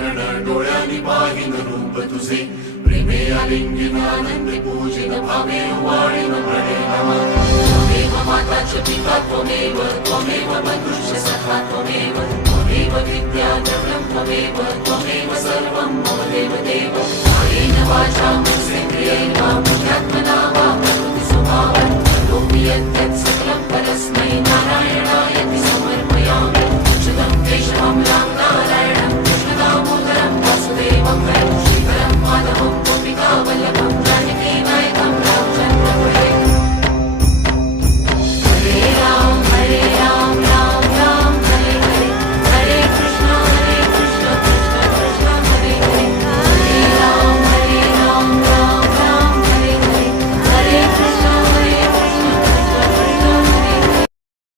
चरण डोळ्यांनी पाहिन रूप तुझे प्रेमे आलिंगन आनंदे पूजिन भावे वाळीन म्हणे नमः त्वमेव माता च पिता त्वमेव त्वमेव बन्धुश्च सखा त्वमेव त्वमेव विद्या द्रव्यं त्वमेव त्वमेव सर्वं मम देवदेव कायेन वाचा मनसेन्द्रियेण वा बुद्ध्यात्मना वा प्रकृतिस्वभावात् करोमि यत् सकलं